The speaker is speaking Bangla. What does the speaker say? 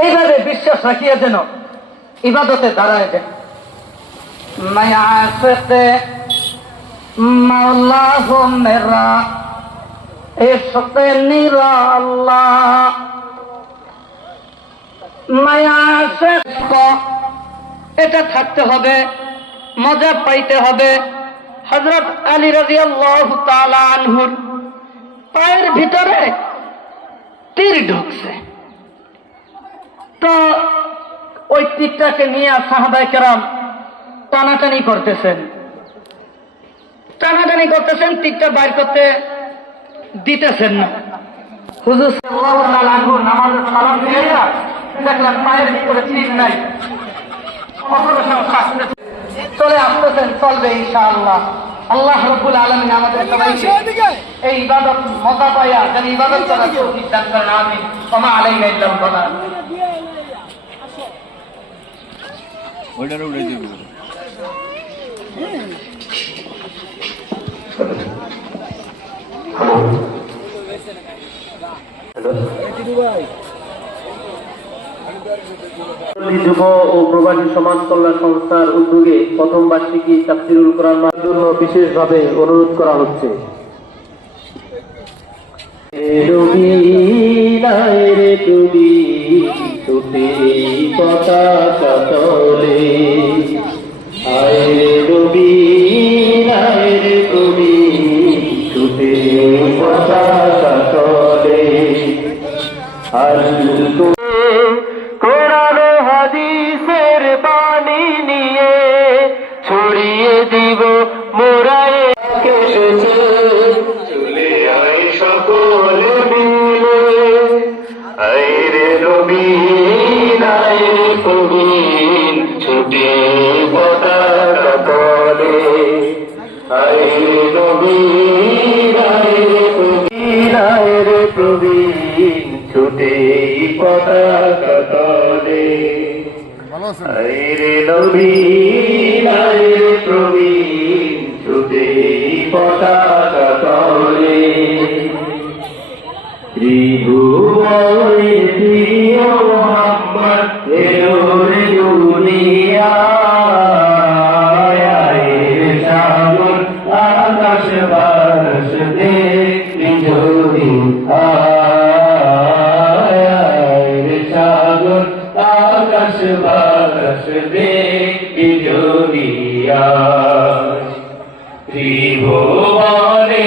এইভাবে বিশ্বাস রাখিয়া যেন ইবাদতে দাঁড়ায় ইশক নিরা এটা থাকতে হবে, মজা পাইতে হবে। হজরত আলী রাজি আল্লাহ পায়ের ভিতরে তীর ঢুকছে। তো ওই তীরটাকে নিয়ে সাহাবাই কেরাম টানাটানি করতেছেন। টানাটানি করতেছেন তীরটা বাইর করতে দিতেছেন না। হুজুর সাল্লাল্লাহু তাআলা আনহু নামাজে সালাম ফিরাইয়া দেখলাম পায়ের ভিতরে তীর নাই। চলে আসতেছেন চলবে ইনশাআল্লাহ। আল্লাহ রব্বুল আলমিন আমাদের সবাইকে এই ইবাদত মজা পাইয়া যেন ইবাদত করার করেন আলাইনা ইল্লাল বালাগ উড়ে যাবে। যুব ও প্রবাসী সমাজ কল্যাণ সংস্থার উদ্যোগে প্রথম বার্ষিকী তাফসিরুল কোরআন জন্য বিশেষভাবে অনুরোধ করা হচ্ছে। তুমি। ছুটে পতাকা তলে আয় রবি রে তুমি ছুটে পতাকা তলে আর আইরে কবিন ছুটে পতাকা তলে নবীন আইরে কবিন আইরে প্রবীণ ছুটে পতাকা তলে আইরে নবীন আইরে প্রবীণ ছুটে ত্রিভুবনে প্রিয় মোহাম্মদ এলোর দুনিয়া সাগর আকাশ বাস দেখবি যদি সাগর আকাশ বাস দেখবি যদি ত্রিভুবনে